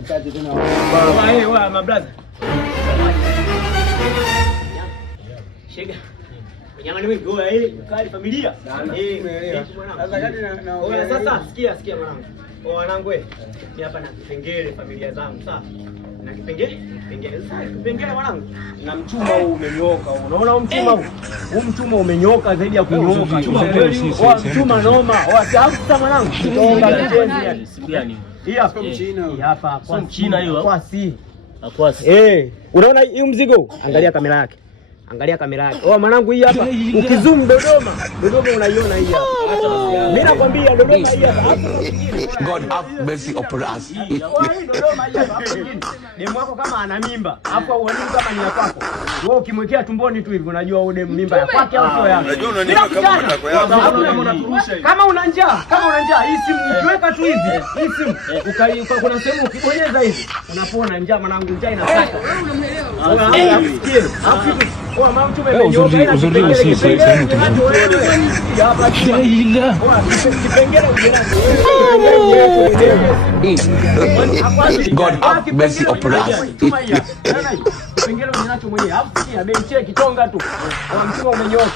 machache tena. Wewe mabraza. Shega. Jamani wewe goa ile kali familia. Sasa kati na sasa sikia mwanangu. Wanangu wewe. Ni hapa na kipengele familia zangu sawa. Na kipengele mwanangu. Na mchuma huu umenyooka. Unaona huu mchuma huu? Huu mchuma umenyooka zaidi ya kunyooka. Mchuma noma. Sasa mwanangu. Kitonga chenzi yani. Hii hapa mchina. Hii hapa kwa mchina hiyo. Kwa si. Akwasi. Unaona hii mzigo? Angalia kamera yake. Angalia kamera yake. Mwanangu hii hapa. Ukizoom Dodoma unaiona hii hapa. Mimi nakwambia Dodoma hii hapa. God have mercy upon us. Dodoma hii hapa. Demu wako kama ana mimba, afu uone kama ni ya kwako. Wewe ukimwekea tumboni tu hivi unajua huyo demu mimba ya kwake au sio yako. Unajua unanipa kama matako yako. Kama una njaa, hii simu ukiweka tu hivi, hii simu kuna sehemu ukibonyeza hivi, unapona njaa mwanangu, njaa inakata. Wewe unamuelewa? Sikia. God have mercy upon us. Kipengele unacho mwenyewe. Hapo sikia benchi kitonga tu. Mchuma umenyoka.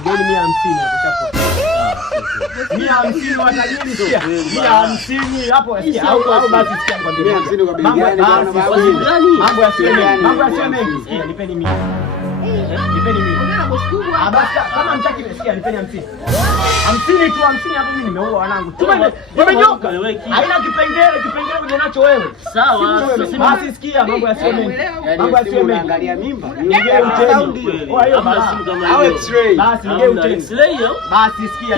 Ngeni 150 hapo chapo. 150 watajiri sikia. 150 hapo sikia. Au basi sikia nikwambie. 150 kwa bei gani bwana babu? Mambo ya mengi. Sikia nipeni mimi. Nipeni mimi. Basi kama mtaki nisikia nipeni 50. 50 tu 50 hapo mimi nimeua wanangu. Tumenyoka. Haina kipengele uje nacho wewe. Sawa. Basi sikia mambo ya mengi. Mambo ya mengi. Angalia mimba. Niingie uteni. Hiyo basi au x-ray. Basi ingie uteni. X-ray hiyo. Basi sikia.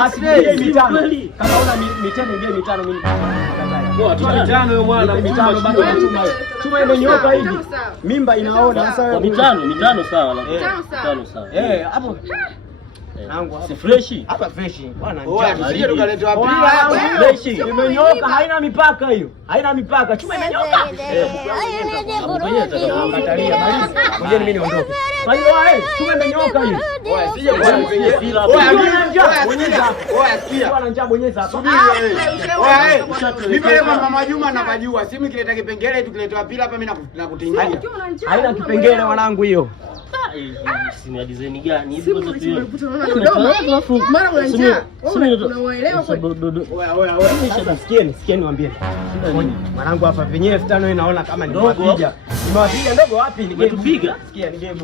Basi ingie mitano. Kama una mitano ingie mitano mimi. Mitano hiyo mwana mitano bado nachuma. Chuma imenyoka hivi. Mimba inaona sasa wewe. Mitano sawa. Mitano sawa. Hapo nangu si fresh hapa fresh bwana njaa sije tukaletewa pila hapa fresh imenyoka haina mipaka hiyo haina mipaka chuma imenyoka katalia bali ngoja mimi niondoke kwa hiyo chuma imenyoka hiyo sije kwa njaa bonyeza sikia bwana njaa bonyeza hapa mimi kama mama Juma napajua simu kileta kipengele tukiletewa pila hapa mimi nakutingia haina kipengele wanangu hiyo sina design gani hivi kwa sababu mara unanja unaelewa kwa sasa sikieni niwaambie mwanangu hapa penyewe 5000 naona kama nimewapiga ndogo wapi nimetupiga sikia ni game